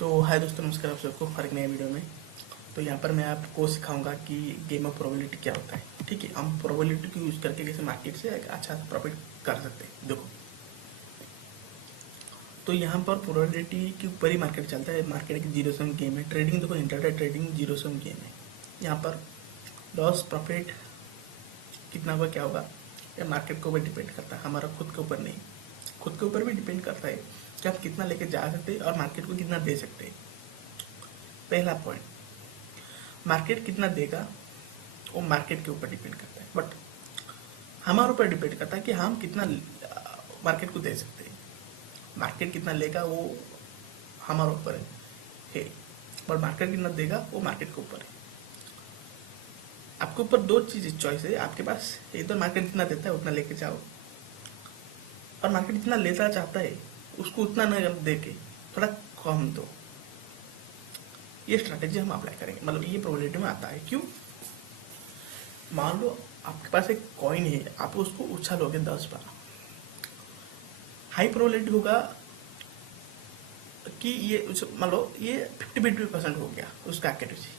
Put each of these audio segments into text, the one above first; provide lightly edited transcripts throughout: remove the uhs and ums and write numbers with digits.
तो हाय दोस्तों, नमस्कार आप सबको हर एक नए वीडियो में। तो यहाँ पर मैं आपको सिखाऊंगा कि गेम ऑफ प्रोबेबिलिटी क्या होता है। ठीक है, हम प्रोबेबिलिटी को यूज़ करके कैसे मार्केट से एक अच्छा प्रॉफिट कर सकते हैं। देखो, तो यहाँ पर प्रोबेबिलिटी के ऊपर ही मार्केट चलता है। मार्केट एक जीरो सम गेम है। ट्रेडिंग देखो, intraday trading zero sum game है। यहाँ पर लॉस प्रॉफिट कितना होगा, क्या होगा, या मार्केट के ऊपर डिपेंड करता है, हमारा खुद के ऊपर नहीं। खुद के ऊपर भी डिपेंड करता है कि आप कितना लेके जा सकते हैं और मार्केट को कितना दे सकते हैं। पहला पॉइंट, मार्केट कितना देगा वो मार्केट के ऊपर डिपेंड करता है, बट हमारे ऊपर डिपेंड करता है कि हम कितना मार्केट को दे सकते हैं। मार्केट कितना लेगा वो हमारे ऊपर है, बट मार्केट कितना देगा वो मार्केट के ऊपर है। आपके ऊपर दो चीज चॉइस है आपके पास, एक तो मार्केट जितना देता है उतना लेके जाओ, और मार्केट जितना लेता चाहता है उसको उतना न दे के थोड़ा कम दो। ये स्ट्रैटेजी हम अप्लाई करेंगे, मतलब ये प्रोबेबिलिटी में आता है। क्यों? मान लो आपके पास एक कॉइन है, आप उसको उछालोगे 10 बार, हाई प्रोबेबिलिटी होगा कि ये मान लो ये 50-50% हो गया उसका एक्यूरेसी,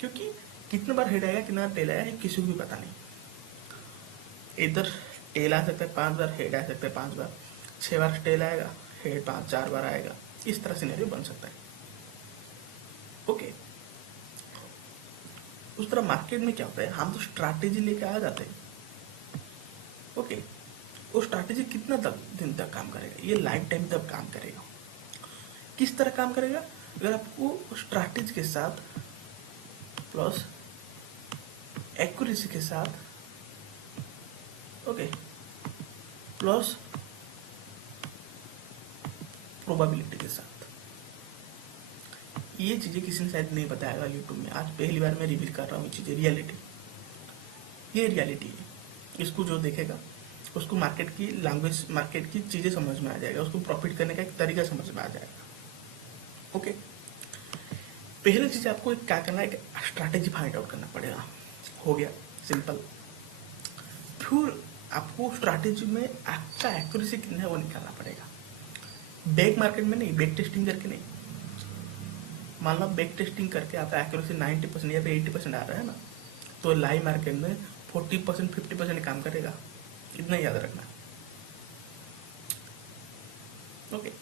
क्योंकि कितने बार हेड आएगा कितना टेल आएगा किसी को भी पता नहीं। इधर टेल आ सकता है 5 बार, हेड आ सकता है 5 बार, 6 बार टेल आएगा, हेड 4 बार आएगा। इस तरह सिनेरियो बन सकता है। ओके, उस तरह मार्केट में क्या होता है, हम तो स्ट्रैटेजी लेके आ जाते हैं। ओके, वो स्ट्रैटेजी कितना तक दिन तक काम करेगा, ये लाइफ टाइम तक काम करेगा। किस तरह काम करेगा? अगर आपको स्ट्रैटेजी के साथ प्लस एक्यूरेसी के साथ, ओके, प्लस प्रोबेबिलिटी के साथ, ये चीजें किसी ने शायद नहीं बताएगा यूट्यूब में। आज पहली बार मैं रिवील कर रहा हूँ ये चीजें। रियलिटी, ये रियलिटी है। इसको जो देखेगा उसको मार्केट की लैंग्वेज, मार्केट की चीजें समझ में आ जाएगा, उसको प्रॉफिट करने का एक तरीका समझ में आ जाएगा। ओके, पहली चीज आपको क्या करना है, स्ट्रैटेजी फाइंड आउट करना पड़ेगा। हो गया सिंपल। फिर आपको स्ट्रैटेजी में आपका एक्यूरेसी कितना है वो निकालना पड़ेगा। बैक मार्केट में नहीं, बैक टेस्टिंग करके नहीं। मान लो बैक टेस्टिंग करके आपका एक्यूरेसी 90% या फिर 80% आ रहा है ना, तो लाइव मार्केट में 40% 50% काम करेगा। इतना याद रखना। ओके,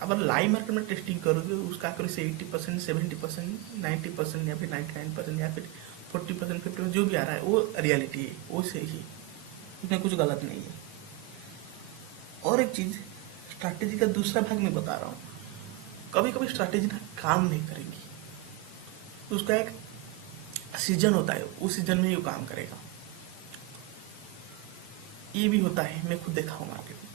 अगर लाइव मार्केट में टेस्टिंग करोगे उसका एक्यूरेसी 80%, 70%, 90% या फिर 99% या फिर 40%, 50% जो भी आ रहा है वो रियलिटी है, वो सही है, इसमें कुछ गलत नहीं है। और एक चीज, स्ट्रैटेजी का दूसरा भाग मैं बता रहा हूँ, कभी कभी स्ट्रैटेजी ना काम नहीं करेगी, तो उसका एक सीजन होता है, उस सीजन में ये काम करेगा। ये भी होता है, मैं खुद देखा हूँ मार्केट में।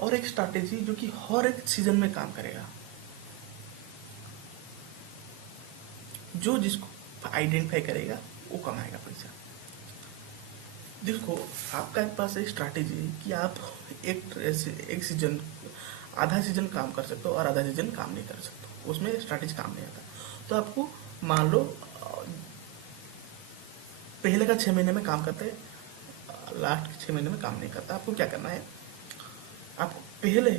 और एक स्ट्रैटेजी जो कि हर एक सीजन में काम करेगा, जो जिसको आइडेंटिफाई करेगा वो कमाएगा पैसा। देखो, आपका एक पास एक स्ट्रैटेजी है कि आप एक सीजन, आधा सीजन काम कर सकते हो और आधा सीजन काम नहीं कर सकते हो, उसमें स्ट्रैटेजी काम नहीं आता। तो आपको मान लो पहले का 6 महीने में काम करते हैं, लास्ट के 6 महीने में काम नहीं करता। आपको क्या करना है, आपको पहले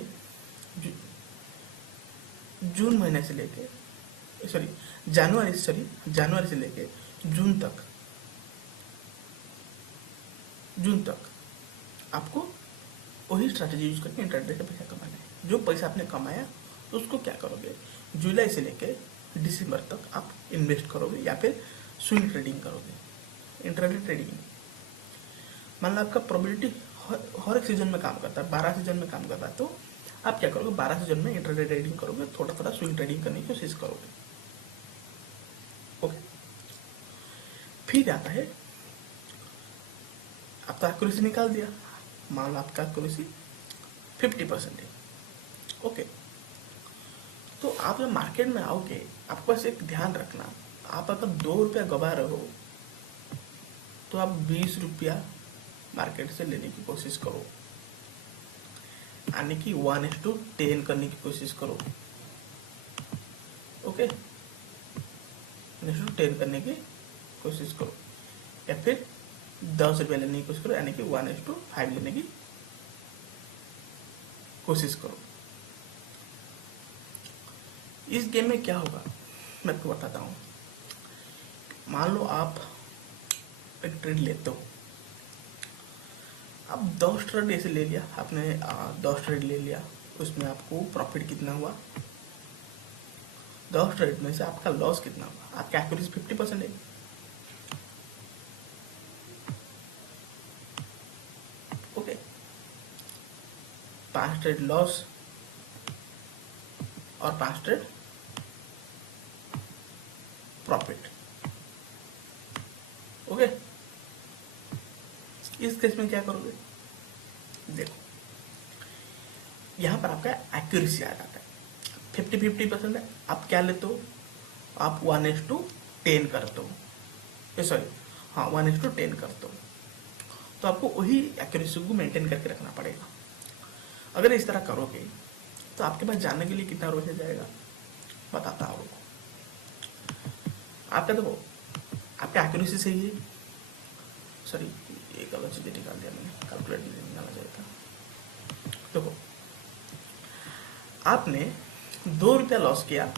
जून महीने से लेके जनवरी से लेके जून तक आपको वही स्ट्रैटेजी यूज करके इंटरडे से पैसा कमाना है। जो पैसा आपने कमाया तो उसको क्या करोगे, जुलाई से लेके दिसंबर तक आप इन्वेस्ट करोगे या फिर स्विंग ट्रेडिंग करोगे। इंटरडे ट्रेडिंग, मान लो आपका प्रोबेबिलिटी हर एक सीजन में काम करता है, 12 सीजन में काम करता है, तो आप क्या करोगे, 12 सीजन में इंटरडे ट्रेडिंग करोगे, थोड़ा थोड़ा स्विंग ट्रेडिंग करने की कोशिश करोगे। ओके, फिर आता है आपका एक्यूरेसी निकाल दिया, मान लो आपका एक्यूरेसी 50% है। ओके, तो आप जब मार्केट में आओगे आपको बस एक ध्यान रखना, आप अगर 2 रुपया गवा रहे हो तो आप 20 रुपया मार्केट से लेने की कोशिश करो, यानी कि 1:10 करने की कोशिश करो। ओके, 1:10 करने की कोशिश करो, या फिर 10 रुपया लेने की कोशिश करो, यानी कि 1:5 लेने की कोशिश करो। इस गेम में क्या होगा मैं आपको बताता हूँ। मान लो आप एक ट्रेड लेते हो, अब 10 ट्रेड ऐसे ले लिया आपने, 10 ट्रेड ले लिया, उसमें आपको प्रॉफिट कितना हुआ, 10 ट्रेड में से आपका लॉस कितना हुआ, आपकी एक्यूरेसी 50% है। ओके, 5 ट्रेड लॉस और 5 ट्रेड प्रॉफिट। ओके, इस केस में क्या करोगे, देखो यहां पर आपका एक्यूरेसी आ जाता है 50-50% है। आप क्या लेते हो, आप 1:10 करते हो, सॉरी हाँ 1:10 करते हो, तो आपको वही एक्यूरेसी को मेंटेन करके रखना पड़ेगा। अगर इस तरह करोगे तो आपके पास जानने के लिए कितना रोज जाएगा बताता हूँ आपको। आपका देखो, आपका एक्यूरेसी सही है, सॉरी ये गलत चीजें निकाल दिया मैंने, कैलकुलेट नहीं निकालना चाहिए था। देखो आपने 2 रुपया लॉस किया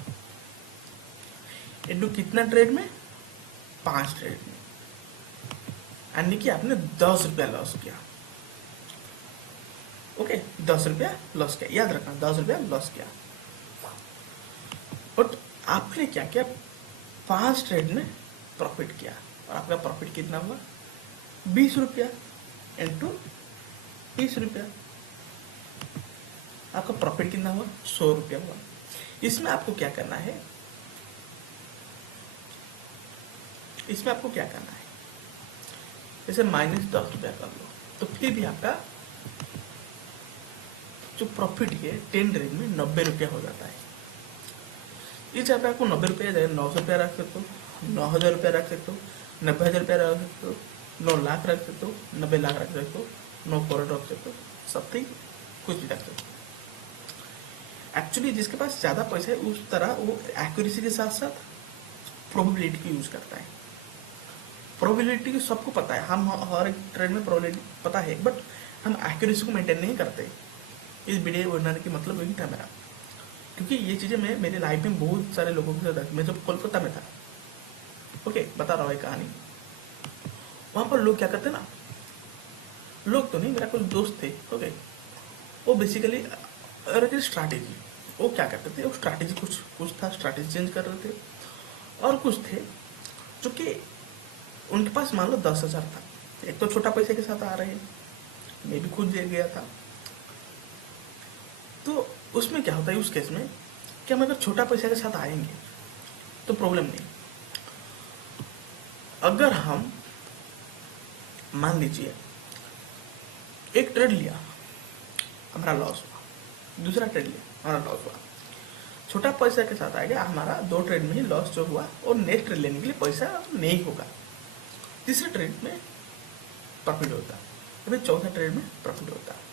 इनटू कितना ट्रेड में, 5 ट्रेड में, यानी कि आपने 10 रुपया लॉस किया। ओके, 10 रुपया लॉस किया, याद रखना 10 रुपया लॉस किया। बट आपने क्या किया, 5 ट्रेड में प्रॉफिट किया, और आपका प्रॉफिट कितना हुआ, 20 रुपया इंटू 30 रुपया, आपका प्रॉफिट कितना हुआ, 100 रुपया हुआ। इसमें आपको क्या करना है, इसमें आपको क्या करना है, जैसे -10 रुपया कर लो, तो फिर भी आपका जो प्रॉफिट है 10 ट्रेड में 90 रुपया हो जाता है। इस जगह पे आपको 90 रुपया जाएगा, 900 रुपया रख सकते हो, 9,000 रुपया रख सकते हो, 90,000 रुपया रख सकते हो, 9 लाख रख सकते हो, 90 लाख रख सकते हो, 9 करोड़ रख सकते हो, समथिंग कुछ भी रख सकते हो। एक्चुअली जिसके पास ज़्यादा पैसा है उस तरह वो एक्यूरेसी के साथ साथ प्रोबेबिलिटी की यूज करता है। प्रोबेबिलिटी की सबको पता है, हम हर एक ट्रेड में प्रोबेबिलिटी पता है, बट हम एक्यूरेसी को मेंटेन नहीं करते। इस वीडियो बनाने की मतलब यही था मेरा, क्योंकि ये चीज़ें मैं मेरे लाइफ में बहुत सारे लोगों के साथ, मैं जब कोलकाता में था, ओके बता रहा हूँ एक कहानी। वहाँ पर लोग क्या करते ना, लोग तो नहीं, मेरा कुछ दोस्त थे, ओके, वो बेसिकली स्ट्रैटेजी, वो क्या करते थे, वो स्ट्रैटेजी कुछ था, स्ट्रैटेजी चेंज कर रहे थे, और कुछ थे जो कि उनके पास मान लो 10,000 था। एक तो छोटा पैसे के साथ आ रहे हैं, मैं भी खुद दे गया था। तो उसमें क्या होता है उस केस में कि हम अगर छोटा पैसे के साथ आएंगे तो प्रॉब्लम नहीं। अगर हम मान लीजिए एक ट्रेड लिया, हमारा लॉस हुआ, दूसरा ट्रेड लिया, हमारा लॉस हुआ, छोटा पैसा के साथ आएगा, हमारा 2 ट्रेड में ही लॉस जो हुआ, और नेक्स्ट ट्रेड लेने के लिए पैसा नहीं होगा, तीसरे ट्रेड में प्रॉफिट होता है, अभी चौथा ट्रेड में प्रॉफिट होता है।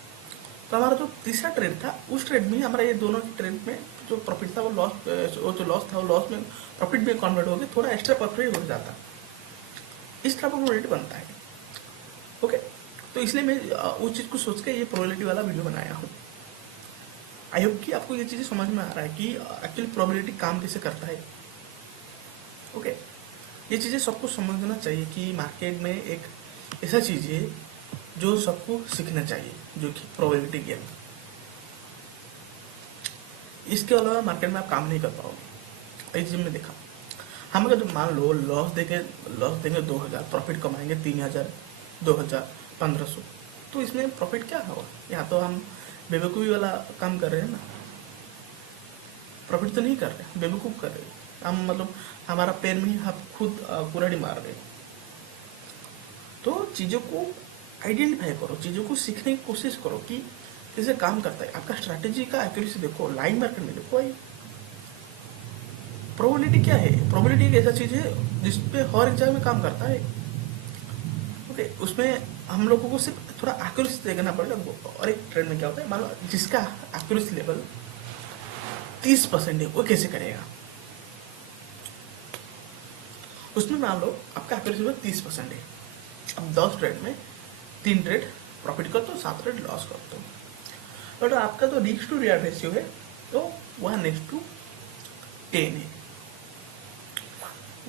तो हमारा जो तीसरा ट्रेड था उस ट्रेड में हमारा ये दोनों ट्रेड में जो प्रॉफिट था वो जो लॉस था वो लॉस में प्रॉफिट में कन्वर्ट हो गया, थोड़ा एक्स्ट्रा प्रॉफिट हो जाता, इस तरह का प्रोबेबिलिटी बनता है। ओके, तो इसलिए मैं उस चीज़ को सोच के ये प्रोबेबिलिटी वाला वीडियो बनाया हूँ। आई होप कि आपको ये चीज़ें समझ में आ रहा है कि एक्चुअली प्रोबेबिलिटी काम कैसे करता है। ओके, ये चीज़ें सबको समझना चाहिए कि मार्केट में एक ऐसा चीज़ है जो सबको सीखना चाहिए, जो कि प्रोबेबिलिटी गेम। इसके अलावा मार्केट में आप काम नहीं कर पाओगे। इस चीज़ में देखा, हम अगर मान लो लॉस देंगे 2,000, प्रॉफिट कमाएंगे 3,000, 2,000, 1,500, तो इसमें प्रॉफिट क्या होगा? यहाँ तो हम बेवकूफ़ी वाला काम कर रहे हैं ना, प्रॉफिट तो नहीं कर रहे, बेवकूफ़ कर रहे हैं हम, मतलब हमारा पैर में ही हम खुद कुल्हाड़ी मार रहे हैं। तो चीज़ों को आइडेंटिफाई करो, चीज़ों को सीखने की कोशिश करो कि कैसे काम करता है। आपका स्ट्रैटेजी का एक्यूरेसी देखो, लाइन मार्केट में देखो। प्रोबेबिलिटी क्या है? प्रोबेबिलिटी एक ऐसा चीज़ है जिसपे हर एक जगह में काम करता है। ओके, उसमें हम लोगों को सिर्फ थोड़ा एक्यूरेसी देखना पड़ेगा। और एक ट्रेड में क्या होता है, मान लो जिसका एक्यूरेसी लेवल 30% है, वो कैसे करेगा? उसमें मान लो आपका एक्यूरेसी लेवल 30% है, अब 10 ट्रेड में 3 ट्रेड प्रॉफिट करते हो, 7 ट्रेड लॉस करते हो, बट आपका तो रिस्क टू रिटर्न रेशियो है तो 1:10 10 है,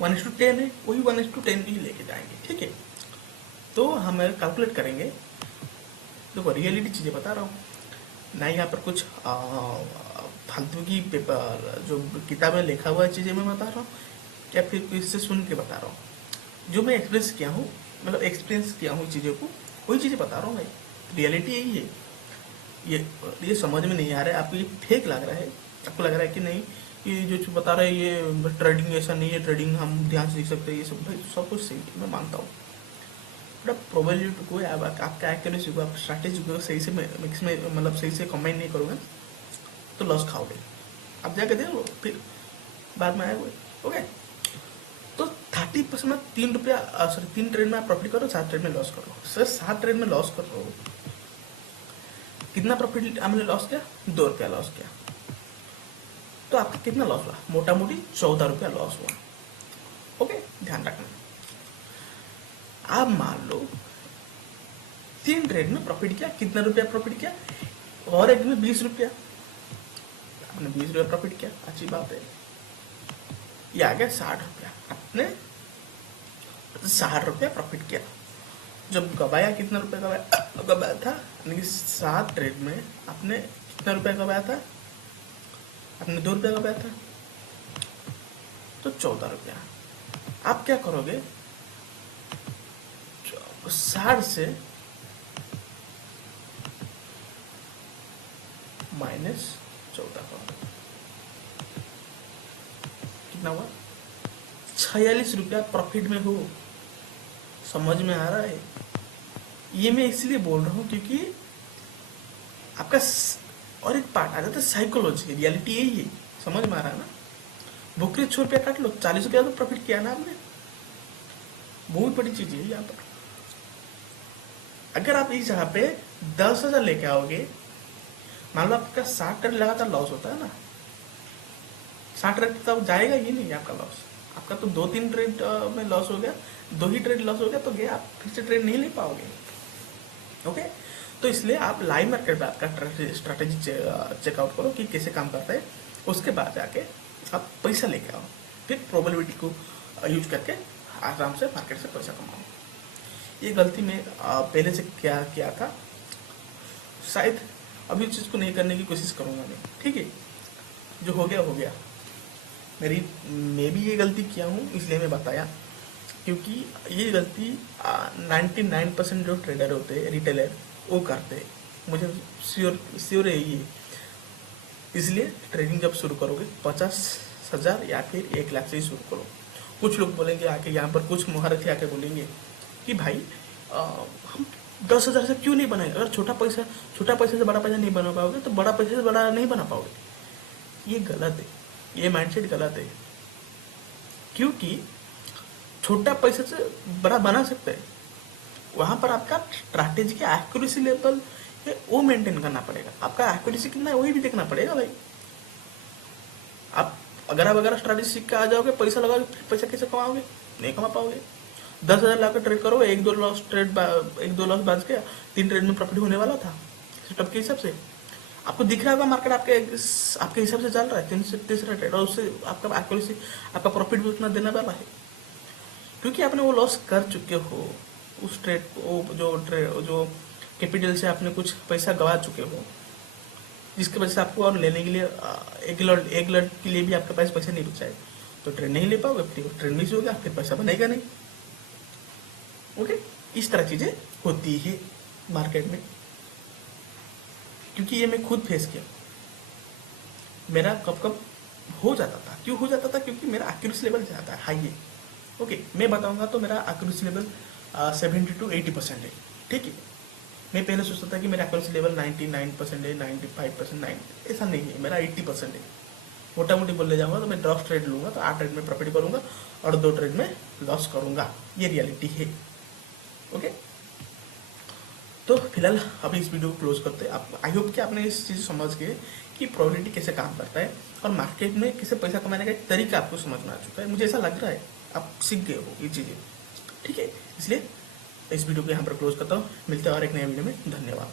1:10 है, वही 1:10 भी लेके जाएंगे, ठीक है। तो हम कैलकुलेट करेंगे। देखो रियलिटी चीज़ें बता रहा हूँ ना, यहाँ पर कुछ फालतू की पेपर जो किताबें लिखा हुआ चीज़ें मैं बता रहा हूँ या फिर किससे सुन के बता रहा हूँ। जो मैं एक्सपीरियंस किया हूँ, मतलब एक्सपीरियंस किया हूँ चीज़ों को, वही चीज़ें बता रहा हूँ भाई। रियलिटी यही है। ये समझ में नहीं आ रहा है आपको, ये फेक लग रहा है, आपको लग रहा है कि नहीं ये जो बता रहा है ये ट्रेडिंग ऐसा नहीं है, ट्रेडिंग हम ध्यान से सीख सकते हैं, ये सब भाई सब कुछ सही है, मैं मानता हूँ। बट प्रोबेबिलिटी को आपका एक्यूरेसी को, आप स्ट्रैटेजी को सही से मिक्स में मतलब सही से कंबाइन नहीं करोगे तो लॉस खाओगे। आप जाके देख लो फिर बाद में आए हुए। ओके, तो 30% में 3 रुपया सॉरी 3 ट्रेड में आप प्रॉफिट करो, 7 ट्रेड में लॉस करो। सर 7 ट्रेड में लॉस कर रहे हो, कितना प्रॉफिट हमने लॉस किया? 2 रुपया लॉस किया। तो आपका कितना लॉस हुआ? मोटा मोटी 14 रुपया लॉस हुआ। ओके, ध्यान रखना। आप मान लो 3 ट्रेड में प्रॉफिट किया, कितना रुपया प्रॉफिट किया? और एक में 20 रुपया, आपने 20 रुपया प्रॉफिट किया, अच्छी बात है। ये आ गया 60 रुपया, आपने 60 रुपया प्रॉफिट किया। जब गवाया कितना रुपया गवाया था? 7 ट्रेड में आपने कितना रुपया गवाया था? आपने 2 रुपया गवाया था, तो 14 रुपया। आप क्या करोगे? 60 से -14 करोगे, कितना हुआ? 46 रुपया प्रॉफिट में हो। समझ में आ रहा है? ये मैं इसलिए बोल रहा हूँ क्योंकि आपका और एक पार्ट आ जाता है साइकोलॉजी। रियलिटी यही है, समझ में आ रहा है ना? भूखे 6 रुपया काट लो, 40 रुपया तो प्रॉफिट किया ना आपने। बहुत बड़ी चीज है यहाँ पर। अगर आप इस जगह पे 10,000 लेके आओगे, मान लो आपका 60 ट्रेड लगातार लॉस होता है ना, 60 ट्रेड तब जाएगा ही नहीं आपका लॉस। आपका तो 2-3 ट्रेड में लॉस हो गया, 2 ही ट्रेड लॉस हो गया, तो गया आप फिर से ट्रेड नहीं ले पाओगे। ओके, तो इसलिए आप लाइव मार्केट में आपका स्ट्रैटेजी चेकआउट करो कि कैसे काम करता है। उसके बाद जाके आप पैसा लेके आओ, फिर प्रोबेबिलिटी को यूज करके आराम से मार्केट से पैसा कमाओ। ये गलती में पहले से क्या किया था, शायद अभी उस चीज़ को नहीं करने की कोशिश करूँगा मैं, ठीक है। जो हो गया हो गया। मैं भी ये गलती किया हूँ, इसलिए मैं बताया, क्योंकि ये गलती 99% जो ट्रेडर होते हैं, रिटेलर, वो करते हैं। मुझे श्योर है ये। इसलिए ट्रेडिंग जब शुरू करोगे 50,000 या फिर 1 लाख से ही शुरू करो। कुछ लोग बोलेंगे आके, यहाँ पर कुछ मुहारती आके बोलेंगे कि भाई हम 10,000 से क्यों नहीं बनाएंगे? अगर छोटा पैसा से बड़ा पैसा नहीं बना पाओगे तो बड़ा पैसे से बड़ा नहीं बना पाओगे। ये गलत है, ये माइंडसेट गलत है। क्योंकि छोटा पैसे से बड़ा बना सकते हैं, वहां पर आपका स्ट्रैटेजी का एक्यूरेसी लेवल है वो मेंटेन करना पड़ेगा। आपका एक्यूरेसी कितना है वही भी देखना पड़ेगा भाई। आप अगर स्ट्रैटेजी सीख के आ जाओगे, पैसा लगाओगे, पैसा कैसे कमाओगे? नहीं कमा पाओगे। 10,000 लाकर ट्रेड करो, 1-2 लॉस बच गया, 3 ट्रेड में प्रॉफिट होने वाला था सेटअप के हिसाब से। आपको दिख रहा होगा मार्केट आपके हिसाब से चल रहा है, 3 ट्रेड, और उससे आपका एक्यूरेसी, आपका प्रॉफिट भी उतना देने वाला है, क्योंकि आपने वो लॉस कर चुके हो। उस ट्रेड को जो कैपिटल से आपने कुछ पैसा गवा चुके हो, जिसकी वजह से आपको और लेने के लिए एक लॉट के लिए भी आपके पास पैसा नहीं बचा है, तो ट्रेड नहीं ले पाओगे, फिर ट्रेड मिस हो गया, फिर पैसा बनेगा नहीं। ओके, इस तरह चीजें होती है मार्केट में, क्योंकि ये मैं खुद फेस किया। मेरा कब हो जाता था, क्यों हो जाता था? क्योंकि मेरा एक्यूरेसी लेवल ज़्यादा हाई है। ओके, मैं बताऊंगा तो मेरा एक्यूरेसी लेवल 70 to 80% है, ठीक है। मैं पहले सोचता था कि मेरा एक्यूरेसी लेवल 99% है, 95%, ऐसा नहीं है, मेरा 80% है। मोटा मोटी बोलने जाऊंगा तो मैं 10 ट्रेड लूंगा तो 8 ट्रेड में प्रॉफिट करूंगा और 2 ट्रेड में लॉस करूंगा। ये रियलिटी है। ओके, तो फिलहाल अभी इस वीडियो को क्लोज करते हैं। आप आई होप कि आपने इस चीज़ समझ गए कि प्रोबेबिलिटी कैसे काम करता है और मार्केट में कैसे पैसा कमाने का एक तरीका आपको समझ में आ चुका है। मुझे ऐसा लग रहा है आप सीख गए हो ये चीज़ें, ठीक है। इसलिए इस वीडियो को यहाँ पर क्लोज करता हूँ। मिलते हैं और एक नए वीडियो में। धन्यवाद।